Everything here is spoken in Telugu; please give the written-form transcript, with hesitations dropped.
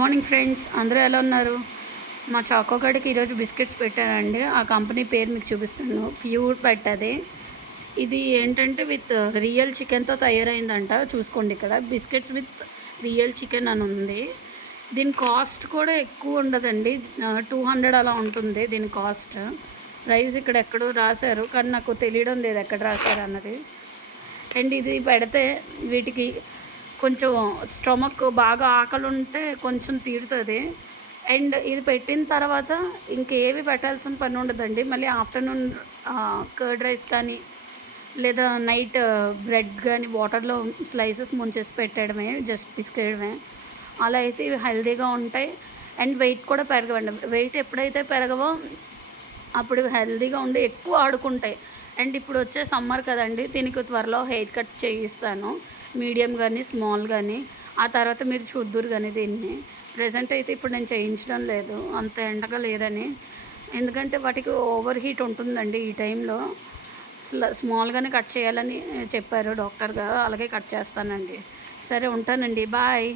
మార్నింగ్ ఫ్రెండ్స్, అందరూ ఎలా ఉన్నారు? మా చాకోగాడికి ఈరోజు బిస్కెట్స్ పెట్టానండి. ఆ కంపెనీ పేరు మీకు చూపిస్తాను. ప్యూర్ పెట్ అది. ఇది ఏంటంటే విత్ రియల్ చికెన్తో తయారైందంట. చూసుకోండి, ఇక్కడ బిస్కెట్స్ విత్ రియల్ చికెన్ అని ఉంది. దీని కాస్ట్ కూడా ఎక్కువ ఉండదండి. 200 అలా ఉంటుంది దీని కాస్ట్. ప్రైస్ ఇక్కడ ఎక్కడో రాశారు, కానీ నాకు తెలియడం లేదు ఎక్కడ రాశారు అన్నది. అండ్ ఇది పెడితే వీటికి కొంచెం స్టమక్ బాగా ఆకలి ఉంటే కొంచెం తీరుతుంది. అండ్ ఇది పెట్టిన తర్వాత ఇంకేవి పెట్టాల్సిన పని ఉండదండి. మళ్ళీ ఆఫ్టర్నూన్ కర్డ్ రైస్ కానీ లేదా నైట్ బ్రెడ్ కానీ వాటర్లో స్లైసెస్ ముంచేసి పెట్టడమే, జస్ట్ పిసికేయడమే. అలా అయితే ఇవి హెల్తీగా ఉంటాయి. అండ్ వెయిట్ కూడా పెరగవండి. వెయిట్ ఎప్పుడైతే పెరగవో అప్పుడు హెల్తీగా ఉండి ఎక్కువ ఆడుకుంటాయి. అండ్ ఇప్పుడు వచ్చే సమ్మర్ కదండి, దీనికి త్వరలో హెయిర్ కట్ చేయిస్తాను, మీడియం కానీ స్మాల్ కానీ. ఆ తర్వాత మీరు చూద్దురు కానీ దీన్ని. ప్రజెంట్ అయితే ఇప్పుడు నేను చేయించడం లేదు, అంత ఎండగా లేదని. ఎందుకంటే వాటికి ఓవర్ హీట్ ఉంటుందండి ఈ టైంలో. స్మాల్గానే కట్ చేయాలని చెప్పారు డాక్టర్ గారు, అలాగే కట్ చేస్తానండి. సరే, ఉంటానండి, బాయ్.